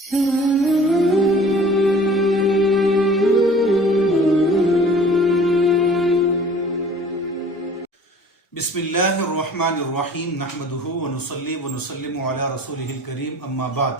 بسم اللہ الرحمن الرحیم نحمده ونصلی ونسلم علی رسوله الکریم اما بعد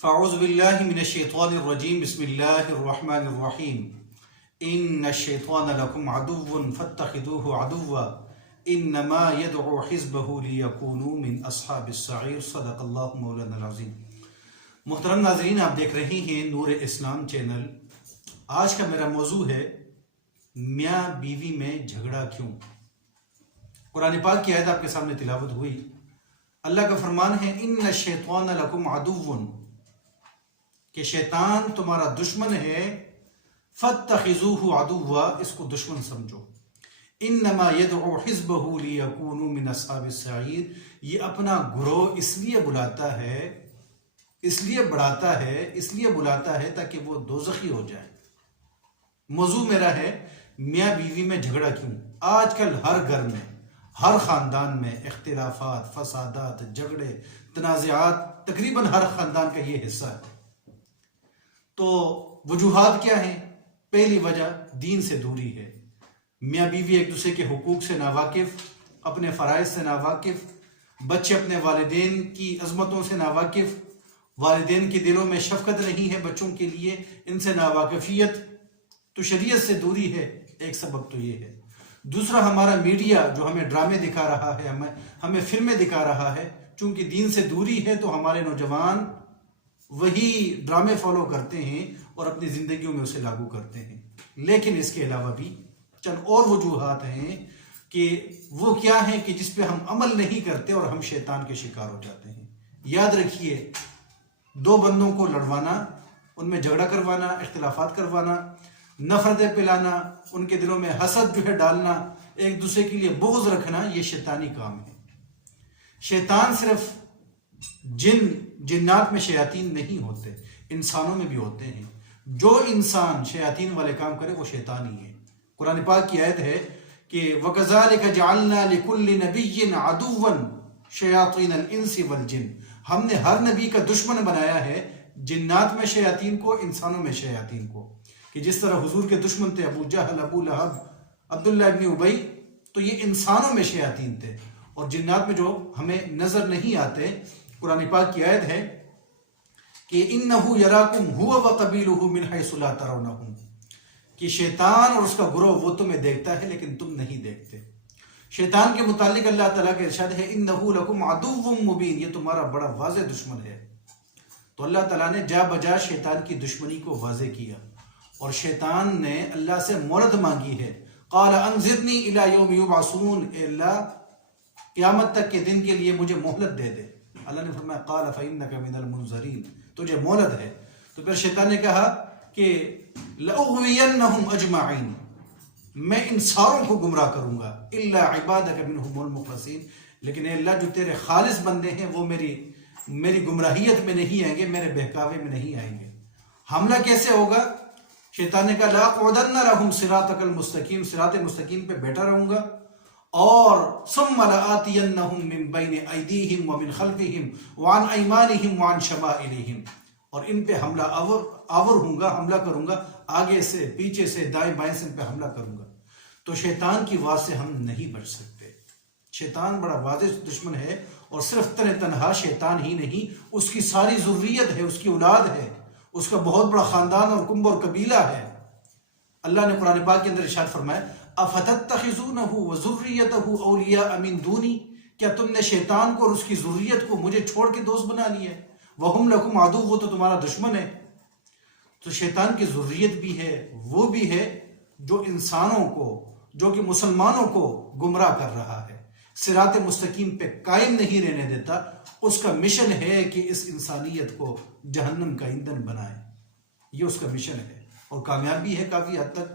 فاعوذ باللہ من الشیطان الرجیم بسم اللہ الرحمن الرحیم ان الشیطان لکم عدو فاتخذوه عدوا انما يدعو حزبه ليكونوا من اصحاب السعیر صدق اللہ مولانا العظیم۔ محترم ناظرین، آپ دیکھ رہے ہیں نور اسلام چینل۔ آج کا میرا موضوع ہے میاں بیوی میں جھگڑا کیوں۔ قرآن پاک کی آیت آپ کے سامنے تلاوت ہوئی۔ اللہ کا فرمان ہے ان الشیطان لکم عدو، کہ شیطان تمہارا دشمن ہے، فاتخذوہ عدوا، اس کو دشمن سمجھو۔ انما یدعو حزبہ لیکونوا من اصحاب السعیر، یہ اپنا گروہ اس لیے بلاتا ہے، اس لیے بڑھاتا ہے، اس لیے بلاتا ہے تاکہ وہ دوزخی ہو جائے۔ موضوع میرا ہے میاں بیوی میں جھگڑا کیوں۔ آج کل ہر گھر میں، ہر خاندان میں اختلافات، فسادات، جھگڑے، تنازعات تقریباً ہر خاندان کا یہ حصہ ہے۔ تو وجوہات کیا ہیں؟ پہلی وجہ دین سے دوری ہے۔ میاں بیوی ایک دوسرے کے حقوق سے ناواقف، اپنے فرائض سے ناواقف، بچے اپنے والدین کی عظمتوں سے ناواقف، والدین کے دلوں میں شفقت نہیں ہے بچوں کے لیے، ان سے ناواقفیت، تو شریعت سے دوری ہے۔ ایک سبب تو یہ ہے۔ دوسرا، ہمارا میڈیا جو ہمیں ڈرامے دکھا رہا ہے، ہمیں فلمیں دکھا رہا ہے، چونکہ دین سے دوری ہے تو ہمارے نوجوان وہی ڈرامے فالو کرتے ہیں اور اپنی زندگیوں میں اسے لاگو کرتے ہیں۔ لیکن اس کے علاوہ بھی چند اور وجوہات ہیں کہ وہ کیا ہیں کہ جس پہ ہم عمل نہیں کرتے اور ہم شیطان کے شکار ہو جاتے ہیں۔ یاد رکھیے، دو بندوں کو لڑوانا، ان میں جھگڑا کروانا، اختلافات کروانا، نفرتیں پلانا، ان کے دلوں میں حسد جو ہے ڈالنا، ایک دوسرے کے لیے بغض رکھنا، یہ شیطانی کام ہے۔ شیطان صرف جنات میں شیاطین نہیں ہوتے، انسانوں میں بھی ہوتے ہیں۔ جو انسان شیاطین والے کام کرے وہ شیطان ہی ہے۔ قرآن پاک کی آیت ہے کہ وَكَذَلِكَ جَعَلْنَا لِكُلِّ نَبِيٍّ عَدُوًّا شَيَاطِينَ الْإِنسِ وَالْجِنِّ، ہم نے ہر نبی کا دشمن بنایا ہے، جنات میں شیاطین کو، انسانوں میں شیاطین کو۔ کہ جس طرح حضور کے دشمن تھے ابو جہل، ابو لہب، عبداللہ ابن ابی، تو یہ انسانوں میں شیاطین تھے، اور جنات میں جو ہمیں نظر نہیں آتے۔ قرآن پاک کی آیت ہے کہ اِنَّهُ يَرَاكُمْ هُوَ وَقَبِيلُهُ مِنْ حَيْثُ لَا تَرَوْنَهُمْ، کہ شیطان اور اس کا گروہ وہ تمہیں دیکھتا ہے لیکن تم نہیں دیکھتے۔ شیطان کے متعلق اللہ تعالیٰ کا ارشاد ہے اِنَّهُ لَكُمْ عَدُوٌّ مُبِينٌ، یہ تمہارا بڑا واضح دشمن ہے۔ تو اللہ تعالیٰ نے جا بجا شیطان کی دشمنی کو واضح کیا، اور شیطان نے اللہ سے مہلت مانگی ہے۔ قال انظرنی الی یوم یبعثون، اے اللہ قیامت تک کے دن کے لیے مجھے مہلت دے دے۔ اللہ نے فرمایا قال فإنک من المنظرین، تجھے مہلت ہے۔ تو پھر شیطان نے کہا کہ لأغوینہم اجمعین، میں ان ساروں کو گمراہ کروں گا، الا عبادک منہم المخلصین، لیکن اے اللہ جو تیرے خالص بندے ہیں وہ میری گمراہیت میں نہیں آئیں گے، میرے بہکاوے میں نہیں آئیں گے۔ حملہ کیسے ہوگا؟ شیطان نے کہا لَأَقْعُدَنَّ لَهُمْ صِرَاطَكَ الْمُسْتَقِيمَ، صراط مستقیم پہ بیٹھا رہوں گا، اور ثُمَّ لَآتِيَنَّهُمْ مِنْ بَيْنِ أَيْدِيهِمْ وَمِنْ خَلْفِهِمْ وَعَنْ أَيْمَانِهِمْ وَعَنْ شَمَائِلِهِمْ، اور ان پہ حملہ آور ہوں گا، حملہ کروں گا، آگے سے، پیچھے سے، دائیں بائیں سے ان پہ حملہ کروں گا۔ تو شیطان کی واز سے ہم نہیں بچ سکتے۔ شیطان بڑا واضح دشمن ہے، اور صرف تنہا شیطان ہی نہیں، اس کی ساری ذریت ہے، اس کی اولاد ہے، اس کا بہت بڑا خاندان اور کنب اور قبیلہ ہے۔ اللہ نے قرآن پاک کے اندر ارشاد فرمایا افتتخذونہ وذریتہ اولیاء من دونی، کیا تم نے شیطان کو اور اس کی ذریت کو مجھے چھوڑ کے دوست بنا لیا ہے؟ وہم لکم عدو، وہ تو تمہارا دشمن ہے۔ تو شیطان کی ذریت بھی ہے، وہ بھی ہے جو انسانوں کو، جو کہ مسلمانوں کو گمراہ کر رہا ہے، صراط مستقیم پہ قائم نہیں رہنے دیتا۔ اس کا مشن ہے کہ اس انسانیت کو جہنم کا ایندھن بنائے، یہ اس کا مشن ہے، اور کامیاب بھی ہے کافی حد تک،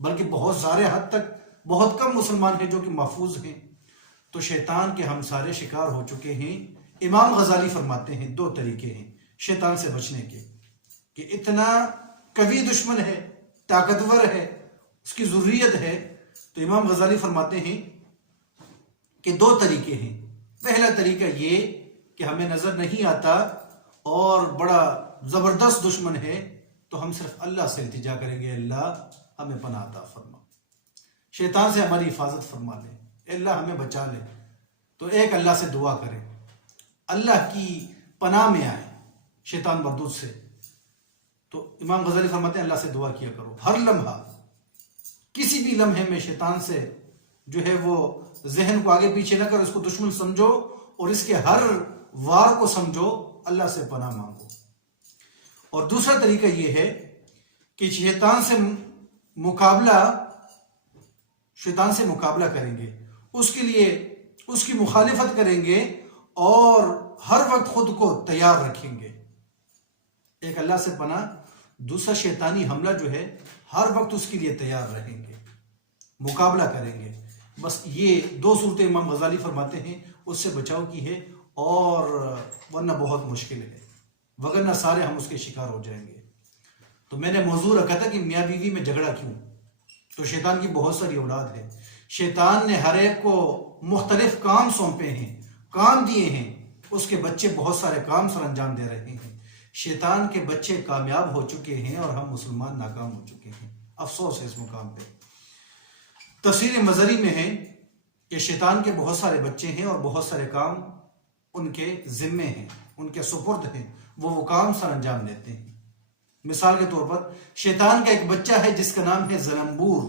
بلکہ بہت سارے حد تک بہت کم مسلمان ہیں جو کہ محفوظ ہیں۔ تو شیطان کے ہم سارے شکار ہو چکے ہیں۔ امام غزالی فرماتے ہیں دو طریقے ہیں شیطان سے بچنے کے، کہ اتنا قوی دشمن ہے، طاقتور ہے، اس کی ذریت ہے۔ تو امام غزالی فرماتے ہیں کہ دو طریقے ہیں۔ پہلا طریقہ یہ کہ ہمیں نظر نہیں آتا اور بڑا زبردست دشمن ہے تو ہم صرف اللہ سے التجا کریں گے، اللہ ہمیں پناہ عطا فرما، شیطان سے ہماری حفاظت فرما لے، اللہ ہمیں بچا لے۔ تو ایک اللہ سے دعا کریں، اللہ کی پناہ میں آئے شیطان مردود سے۔ تو امام غزالی فرماتے ہیں اللہ سے دعا کیا کرو، ہر لمحہ کسی بھی لمحے میں شیطان سے جو ہے وہ ذہن کو آگے پیچھے نہ کرو، اس کو دشمن سمجھو اور اس کے ہر وار کو سمجھو، اللہ سے پناہ مانگو۔ اور دوسرا طریقہ یہ ہے کہ شیطان سے مقابلہ کریں گے، اس کے لیے اس کی مخالفت کریں گے اور ہر وقت خود کو تیار رکھیں گے۔ ایک اللہ سے پناہ، دوسرا شیطانی حملہ جو ہے ہر وقت اس کے لیے تیار رہیں گے، مقابلہ کریں گے۔ بس یہ دو صورتیں امام غزالی فرماتے ہیں اس سے بچاؤ کی ہے، اور ورنہ بہت مشکل ہے، وگرنہ سارے ہم اس کے شکار ہو جائیں گے۔ تو میں نے موضوع رکھا تھا کہ میاں بیوی میں جھگڑا کیوں؟ تو شیطان کی بہت ساری اولاد ہے، شیطان نے ہر ایک کو مختلف کام سونپے ہیں، کام دیے ہیں، اس کے بچے بہت سارے کام سر انجام دے رہے ہیں۔ شیطان کے بچے کامیاب ہو چکے ہیں اور ہم مسلمان ناکام ہو چکے ہیں، افسوس ہے اس مقام پہ۔ تفسیر مزری میں ہے کہ شیطان کے بہت سارے بچے ہیں اور بہت سارے کام ان کے ذمے ہیں، ان کے سپرد ہیں، وہ کام سر انجام دیتے ہیں۔ مثال کے طور پر شیطان کا ایک بچہ ہے جس کا نام ہے زنمبور،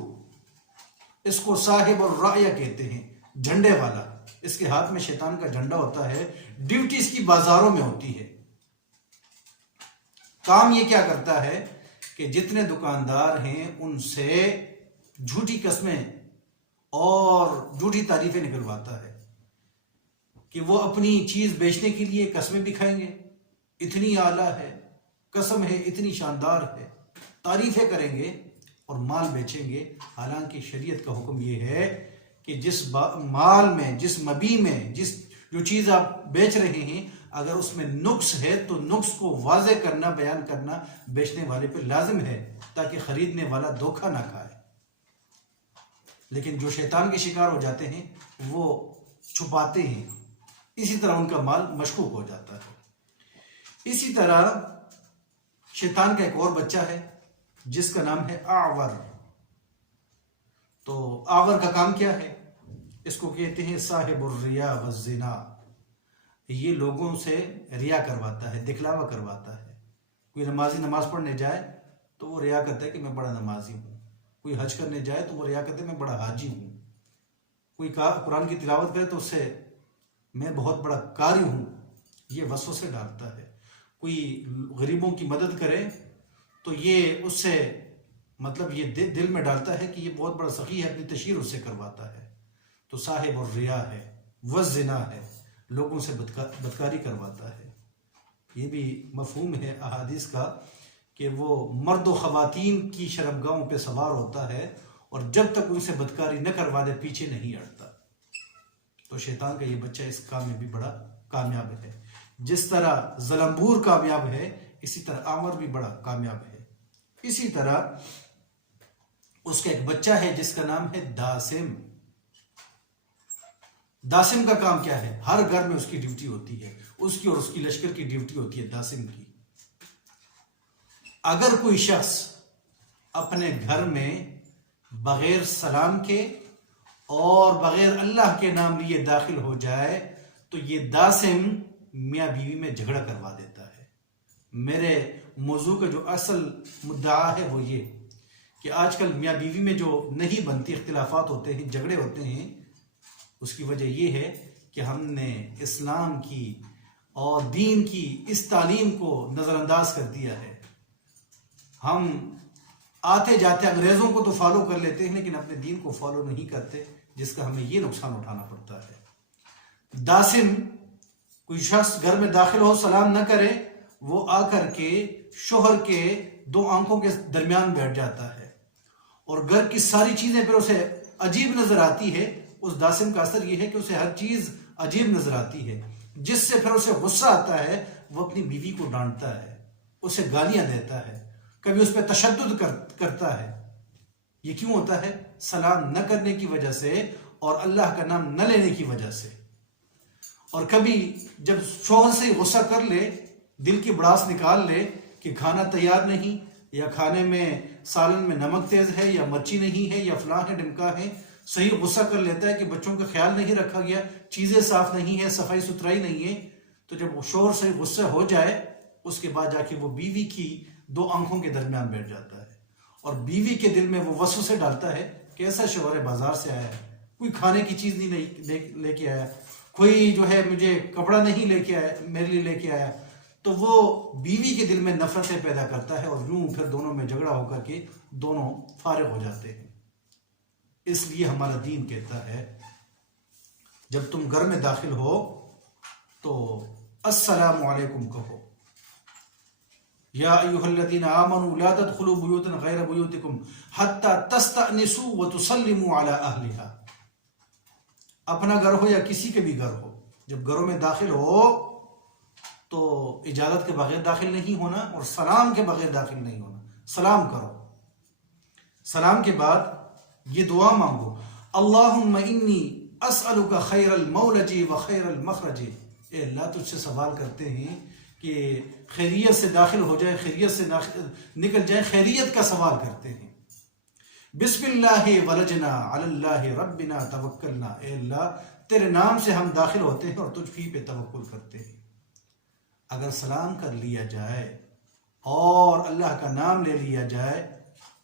اس کو صاحب الرایہ کہتے ہیں، جھنڈے والا۔ اس کے ہاتھ میں شیطان کا جھنڈا ہوتا ہے، ڈیوٹی اس کی بازاروں میں ہوتی ہے۔ کام یہ کیا کرتا ہے کہ جتنے دکاندار ہیں ان سے جھوٹی قسمیں اور جھوٹی تعریفیں نکلواتا ہے کہ وہ اپنی چیز بیچنے کے لیے قسمیں بھی کھائیں گے، اتنی اعلیٰ ہے قسم ہے، اتنی شاندار ہے، تعریفیں کریں گے اور مال بیچیں گے۔ حالانکہ شریعت کا حکم یہ ہے کہ جس مال میں، جس مبیع میں، جو چیز آپ بیچ رہے ہیں، اگر اس میں نقص ہے تو نقص کو واضح کرنا، بیان کرنا بیچنے والے پہ لازم ہے، تاکہ خریدنے والا دھوکہ نہ کھائے۔ لیکن جو شیطان کے شکار ہو جاتے ہیں وہ چھپاتے ہیں، اسی طرح ان کا مال مشکوک ہو جاتا ہے۔ اسی طرح شیطان کا ایک اور بچہ ہے جس کا نام ہے اعور۔ تو اعور کا کام کیا ہے؟ اس کو کہتے ہیں صاحب الریا والزنا۔ یہ لوگوں سے ریا کرواتا ہے، دکھلاوا کرواتا ہے۔ کوئی نمازی نماز پڑھنے جائے تو وہ ریا کرتا ہے کہ میں بڑا نمازی ہوں، کوئی حج کرنے جائے تو وہ ریا کرتا ہے میں بڑا حاجی ہوں، کوئی قرآن کی تلاوت کرے تو اس سے میں بہت بڑا قاری ہوں، یہ وسوسے ڈالتا ہے۔ کوئی غریبوں کی مدد کرے تو یہ اس سے مطلب یہ دل میں ڈالتا ہے کہ یہ بہت بڑا سخی ہے، اپنی تشہیر اس سے کرواتا ہے۔ تو صاحب الریا ہے، والزنا ہے، لوگوں سے بدکاری کرواتا ہے۔ یہ بھی مفہوم ہے احادیث کا کہ وہ مرد و خواتین کی شرمگاہوں پہ سوار ہوتا ہے اور جب تک ان سے بدکاری نہ کروا دے پیچھے نہیں ہٹتا۔ تو شیطان کا یہ بچہ اس کام میں بھی بڑا کامیاب ہے۔ جس طرح زلمبور کامیاب ہے، اسی طرح اعور بھی بڑا کامیاب ہے۔ اسی طرح اس کا ایک بچہ ہے جس کا نام ہے داسم۔ داسم کا کام کیا ہے؟ ہر گھر میں اس کی ڈیوٹی ہوتی ہے، اس کی اور اس کی لشکر کی ڈیوٹی ہوتی ہے داسم کی۔ اگر کوئی شخص اپنے گھر میں بغیر سلام کے اور بغیر اللہ کے نام لیے داخل ہو جائے تو یہ داسم میاں بیوی میں جھگڑا کروا دیتا ہے۔ میرے موضوع کا جو اصل مدعا ہے وہ یہ کہ آج کل میاں بیوی میں جو نہیں بنتی، اختلافات ہوتے ہیں، جھگڑے ہوتے ہیں، اس کی وجہ یہ ہے کہ ہم نے اسلام کی اور دین کی اس تعلیم کو نظر انداز کر دیا ہے۔ ہم آتے جاتے انگریزوں کو تو فالو کر لیتے ہیں لیکن اپنے دین کو فالو نہیں کرتے، جس کا ہمیں یہ نقصان اٹھانا پڑتا ہے۔ داسم، کوئی شخص گھر میں داخل ہو سلام نہ کرے، وہ آ کر کے شوہر کے دو آنکھوں کے درمیان بیٹھ جاتا ہے اور گھر کی ساری چیزیں پھر اسے عجیب نظر آتی ہے۔ اس داسم کا اثر یہ ہے کہ اسے ہر چیز عجیب نظر آتی ہے، جس سے پھر اسے غصہ آتا ہے، وہ اپنی بیوی کو ڈانٹتا ہے، اسے گالیاں دیتا ہے، کبھی اس پہ تشدد کرتا ہے۔ یہ کیوں ہوتا ہے؟ سلام نہ کرنے کی وجہ سے اور اللہ کا نام نہ لینے کی وجہ سے۔ اور کبھی جب شوہر سے غصہ کر لے دل کی بڑاس نکال لے کہ کھانا تیار نہیں، یا کھانے میں سالن میں نمک تیز ہے، یا مرچی نہیں ہے، یا فلاں ہے ڈمکا ہے، صحیح غصہ کر لیتا ہے کہ بچوں کا خیال نہیں رکھا گیا، چیزیں صاف نہیں ہے، صفائی ستھرائی نہیں ہے، تو جب وہ شور سے غصہ ہو جائے اس کے بعد جا کے وہ بیوی کی دو آنکھوں کے درمیان بیٹھ جاتا ہے، اور بیوی کے دل میں وہ وسوسے ڈالتا ہے کہ ایسا شوہر بازار سے آیا ہے، کوئی کھانے کی چیز نہیں لے کے آیا، کوئی جو ہے مجھے کپڑا نہیں لے کے آیا میرے لیے لے کے آیا، تو وہ بیوی کے دل میں نفرتیں پیدا کرتا ہے، اور یوں پھر دونوں میں جھگڑا ہو کر کے دونوں فارغ ہو جاتے ہیں۔ اس لیے ہمارا دین کہتا ہے جب تم گھر میں داخل ہو تو السلام علیکم کہو، یا ایھا الذین آمنوا لا تدخلوا بیوتا غیر بیوتکم حتی تستأنسوا وتسلموا علی اہلہا۔ اپنا گھر ہو یا کسی کے بھی گھر ہو، جب گھروں میں داخل ہو تو اجازت کے بغیر داخل نہیں ہونا، اور سلام کے بغیر داخل نہیں ہونا، سلام کرو۔ سلام کے بعد یہ دعا مانگو، اللہم انی اسألک خیر المولج و خیر المخرج۔ اے اللہ تجھ سے سوال کرتے ہیں کہ خیریت سے داخل ہو جائے، خیریت سے نکل جائے، خیریت کا سوال کرتے ہیں۔ بسم اللہ ولجنا علی اللہ ربنا توکلنا۔ اے اللہ تیرے نام سے ہم داخل ہوتے ہیں اور تجھ ہی پہ توکل کرتے ہیں۔ اگر سلام کر لیا جائے اور اللہ کا نام لے لیا جائے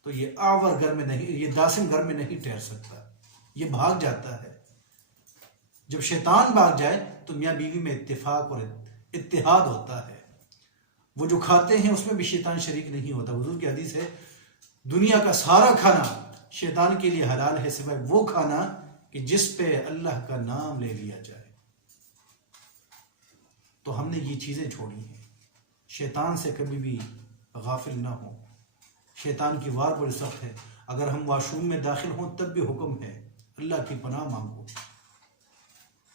تو یہ آور گھر میں نہیں، یہ داسم گھر میں نہیں ٹھہر سکتا، یہ بھاگ جاتا ہے۔ جب شیطان بھاگ جائے تو میاں بیوی میں اتفاق اور اتحاد ہوتا ہے۔ وہ جو کھاتے ہیں اس میں بھی شیطان شریک نہیں ہوتا۔ حضور کی حدیث ہے دنیا کا سارا کھانا شیطان کے لیے حلال ہے سوائے وہ کھانا کہ جس پہ اللہ کا نام لے لیا جائے۔ تو ہم نے یہ چیزیں چھوڑی ہیں۔ شیطان سے کبھی بھی غافل نہ ہوں۔ شیطان کی وار بڑی سخت ہے۔ اگر ہم واش روم میں داخل ہوں تب بھی حکم ہے اللہ کی پناہ مانگو،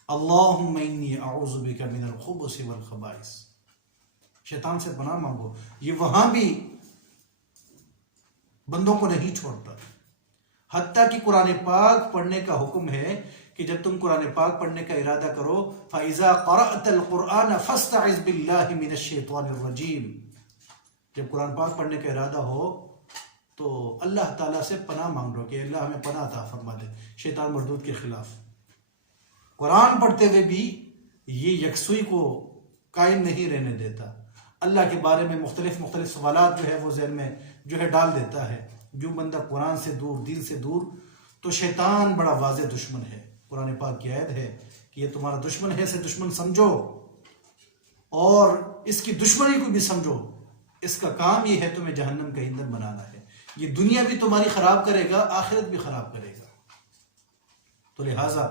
اللہم انی اعوذ بک من الخبث والخبائث۔ شیطان سے پناہ مانگو۔ یہ وہاں بھی بندوں کو نہیں چھوڑتا، حتیٰ کہ قرآن پاک پڑھنے کا حکم ہے کہ جب تم قرآن پاک پڑھنے کا ارادہ کرو فَإِذَا قَرَأْتَ الْقُرْآنَ فَاسْتَعِذْ بِاللَّهِ مِنَ الشَّيْطَانِ الرَّجِيمِ۔ جب قرآن پاک پڑھنے کا ارادہ ہو تو اللہ تعالیٰ سے پناہ مانگ لو کہ اللہ ہمیں پناہ عطا فرما دے شیطان مردود کے خلاف۔ قرآن پڑھتے ہوئے بھی یہ یکسوئی کو قائم نہیں رہنے دیتا، اللہ کے بارے میں مختلف سوالات جو ہے وہ ذہن میں جو ہے ڈال دیتا ہے۔ جو بندہ قرآن سے دور، دین سے دور، تو شیطان بڑا واضح دشمن ہے۔ قرآن پاک کی آیت ہے کہ یہ تمہارا دشمن ہے، اسے دشمن سمجھو اور اس کی دشمنی کو بھی سمجھو۔ اس کا کام یہ ہے تمہیں جہنم کا ایندھن بنانا ہے۔ یہ دنیا بھی تمہاری خراب کرے گا، آخرت بھی خراب کرے گا۔ تو لہٰذا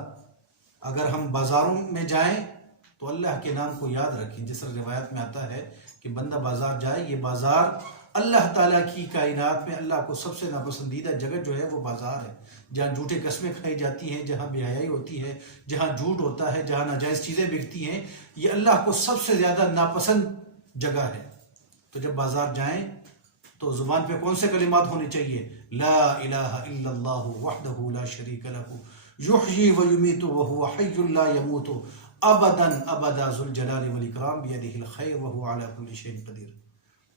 اگر ہم بازاروں میں جائیں تو اللہ کے نام کو یاد رکھیں۔ جس طرح روایت میں آتا ہے کہ بندہ بازار جائے، یہ بازار اللہ تعالیٰ کی کائنات میں اللہ کو سب سے ناپسندیدہ جگہ جو ہے وہ بازار ہے، جہاں جھوٹے قسمیں کھائی جاتی ہیں، جہاں بے حیائی ہوتی ہے، جہاں جھوٹ ہوتا ہے، جہاں ناجائز چیزیں بکتی ہیں، یہ اللہ کو سب سے زیادہ ناپسند جگہ ہے۔ تو جب بازار جائیں تو زبان پہ کون سے کلمات ہونے چاہیے؟ لا الہ الا اللہ وحدہ لا شریک لہ یحیی و یمیت وہو حی لا یموت ابدا ابدا ذو الجلال والاکرام بیدہ الخیر وہو علی کل شیء قدیر۔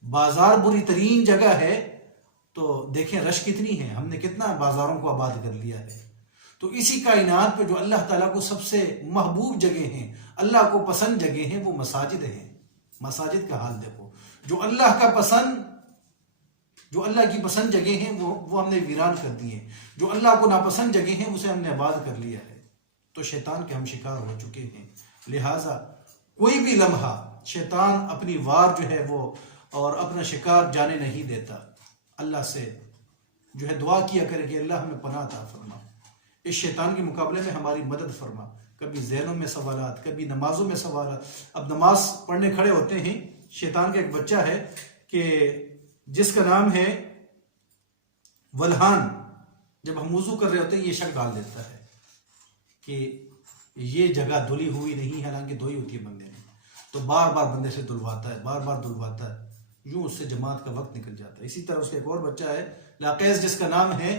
بازار بری ترین جگہ ہے تو دیکھیں رش کتنی ہے، ہم نے کتنا بازاروں کو آباد کر لیا ہے۔ تو اسی کائنات پہ جو اللہ تعالیٰ کو سب سے محبوب جگہ ہیں، اللہ کو پسند جگہ ہیں، وہ مساجد ہیں۔ مساجد کا حال دیکھو، جو اللہ کی پسند جگہ ہیں وہ ہم نے ویران کر دی ہیں، جو اللہ کو ناپسند جگہ ہیں اسے ہم نے آباد کر لیا ہے۔ تو شیطان کے ہم شکار ہو چکے ہیں۔ لہٰذا کوئی بھی لمحہ شیطان اپنی وار جو ہے وہ اور اپنا شکار جانے نہیں دیتا۔ اللہ سے جو ہے دعا کیا کرے کہ اللہ ہمیں پناہ عطا فرما، اس شیطان کے مقابلے میں ہماری مدد فرما۔ کبھی ذہنوں میں سوالات، کبھی نمازوں میں سوالات۔ اب نماز پڑھنے کھڑے ہوتے ہیں، شیطان کا ایک بچہ ہے کہ جس کا نام ہے ولہان، جب ہم وضو کر رہے ہوتے ہیں یہ شک ڈال دیتا ہے کہ یہ جگہ دھلی ہوئی نہیں، حالانکہ دھوئی ہوتی ہے بندے نے، تو بار بار بندے سے دھلواتا ہے، بار بار دھلواتا ہے، یوں اس سے جماعت کا وقت نکل جاتا ہے۔ اسی طرح اس کا ایک اور بچہ ہے لاقیس جس کا نام ہے،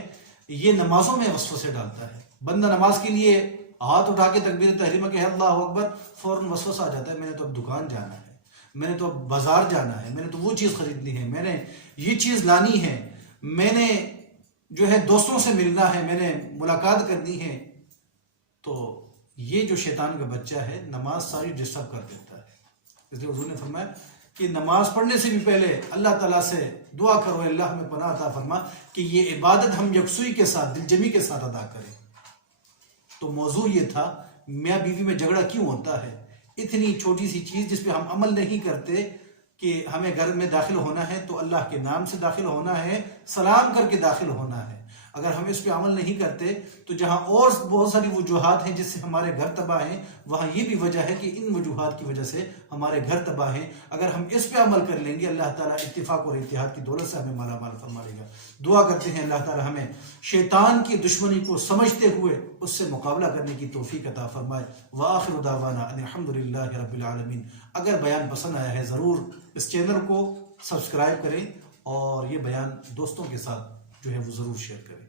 یہ نمازوں میں وسوسے ڈالتا ہے۔ بندہ نماز کے لیے ہاتھ اٹھا کے تکبیر تحریمہ کہ اللہ اکبر، فوراً وسوسہ آ جاتا ہے میں نے تو اب دکان جانا ہے، میں نے تو اب بازار جانا ہے، میں نے تو وہ چیز خریدنی ہے، میں نے یہ چیز لانی ہے، میں نے جو ہے دوستوں سے ملنا ہے، میں نے ملاقات کرنی ہے، تو یہ جو شیطان کا بچہ ہے نماز ساری ڈسٹرب کر دیتا ہے۔ اس لیے حضور نے فرمایا کہ نماز پڑھنے سے بھی پہلے اللہ تعالیٰ سے دعا کرو، اللہ ہمیں پناہ عطا فرما کہ یہ عبادت ہم یکسوئی کے ساتھ، دل جمی کے ساتھ ادا کریں۔ تو موضوع یہ تھا میاں بیوی میں جھگڑا کیوں ہوتا ہے، اتنی چھوٹی سی چیز جس پہ ہم عمل نہیں کرتے کہ ہمیں گھر میں داخل ہونا ہے تو اللہ کے نام سے داخل ہونا ہے، سلام کر کے داخل ہونا ہے۔ اگر ہم اس پہ عمل نہیں کرتے تو جہاں اور بہت ساری وجوہات ہیں جس سے ہمارے گھر تباہ ہیں، وہاں یہ بھی وجہ ہے کہ ان وجوہات کی وجہ سے ہمارے گھر تباہ ہیں۔ اگر ہم اس پہ عمل کر لیں گے اللہ تعالیٰ اتفاق اور اتحاد کی دولت سے ہمیں مالا مال فرما لے گا۔ دعا کرتے ہیں اللہ تعالیٰ ہمیں شیطان کی دشمنی کو سمجھتے ہوئے اس سے مقابلہ کرنے کی توفیق عطا فرمائے۔ وآخر دعوانا ان الحمد للہ رب العالمین۔ اگر بیان پسند آیا ہے ضرور اس چینل کو سبسکرائب کریں اور یہ بیان دوستوں کے ساتھ جو ہے وہ ضرور شیئر کریں۔